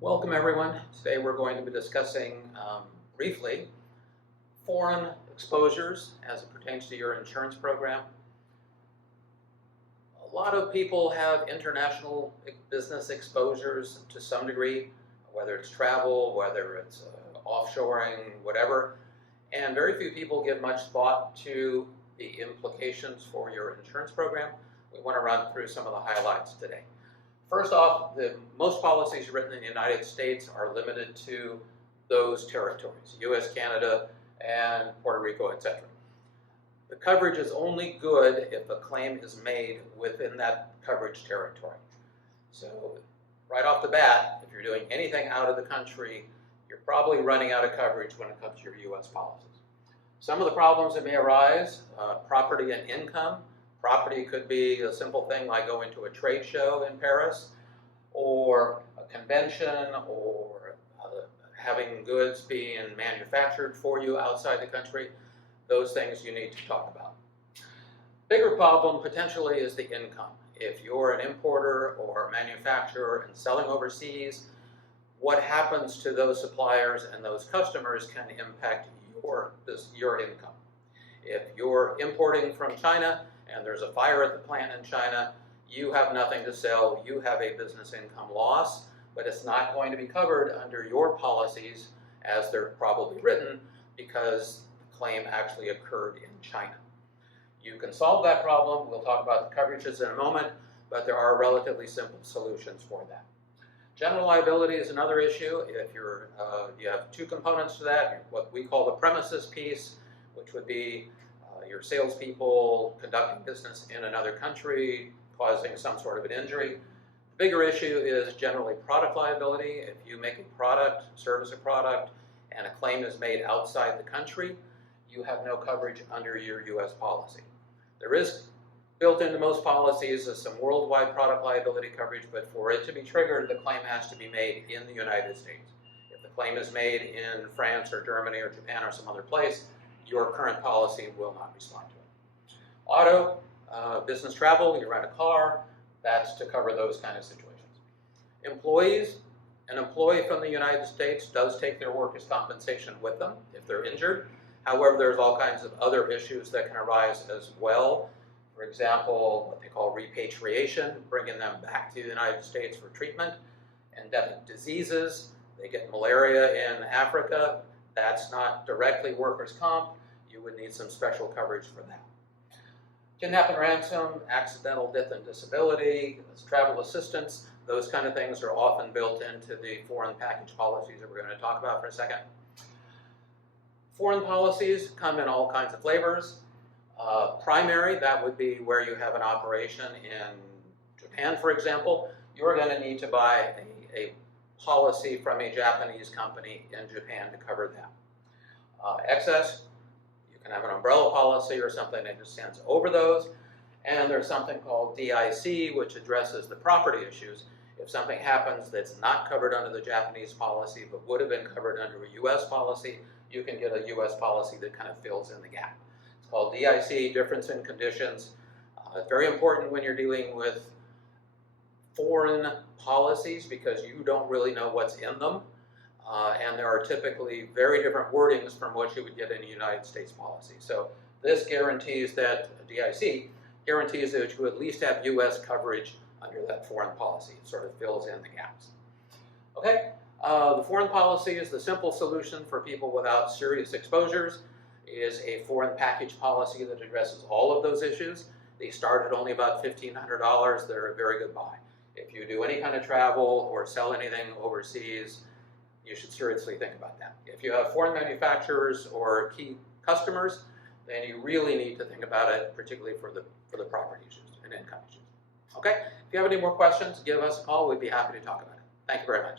Welcome everyone. Today we're going to be discussing briefly foreign exposures as it pertains to your insurance program. A lot of people have international business exposures to some degree, whether it's travel, whether it's offshoring, whatever, and very few people give much thought to the implications for your insurance program. We want to run through some of the highlights today. First off, most policies written in the United States are limited to those territories, US, Canada, and Puerto Rico, etc. The coverage is only good if a claim is made within that coverage territory. So right off the bat, if you're doing anything out of the country, you're probably running out of coverage when it comes to your US policies. Some of the problems that may arise, property and income. Property could be a simple thing like going to a trade show in Paris, or a convention, or having goods being manufactured for you outside the country. Those things you need to talk about. Bigger problem potentially is the income. If you're an importer or a manufacturer and selling overseas, what happens to those suppliers and those customers can impact your income. If you're importing from China and there's a fire at the plant in China, you have nothing to sell, you have a business income loss, but it's not going to be covered under your policies as they're probably written because the claim actually occurred in China. You can solve that problem. We'll talk about the coverages in a moment, but there are relatively simple solutions for that. General liability is another issue. If you have two components to that, what we call the premises piece, which would be your salespeople conducting business in another country, causing some sort of an injury. The bigger issue is generally product liability. If you make a product, service a product, and a claim is made outside the country, you have no coverage under your US policy. There is built into most policies is some worldwide product liability coverage, but for it to be triggered, the claim has to be made in the United States. If the claim is made in France or Germany or Japan or some other place, your current policy will not respond to it. Auto, business travel, you rent a car, that's to cover those kind of situations. Employees, an employee from the United States does take their workers' compensation with them if they're injured. However, there's all kinds of other issues that can arise as well. For example, what they call repatriation, bringing them back to the United States for treatment. Endemic diseases, they get malaria in Africa. That's not directly workers' comp. You would need some special coverage for that. Kidnap and ransom, accidental death and disability, travel assistance, those kind of things are often built into the foreign package policies that we're going to talk about for a second. Foreign policies come in all kinds of flavors. Primary, that would be where you have an operation in Japan, for example. You're going to need to buy a policy from a Japanese company in Japan to cover that. Excess, you can have an umbrella policy or something that just stands over those. And there's something called DIC, which addresses the property issues. If something happens that's not covered under the Japanese policy but would have been covered under a US policy, you can get a US policy that kind of fills in the gap. It's called DIC, difference in conditions. It's very important when you're dealing with foreign policies because you don't really know what's in them. And there are typically very different wordings from what you would get in a United States policy. So this guarantees that, DIC, guarantees that you at least have US coverage under that foreign policy. It sort of fills in the gaps. Okay, the foreign policy is the simple solution for people without serious exposures. It is a foreign package policy that addresses all of those issues. They start at only about $1,500. They're a very good buy. If you do any kind of travel or sell anything overseas, you should seriously think about that. If you have foreign manufacturers or key customers, then you really need to think about it, particularly for the property issues and income issues. Okay? If you have any more questions, give us a call. We'd be happy to talk about it. Thank you very much.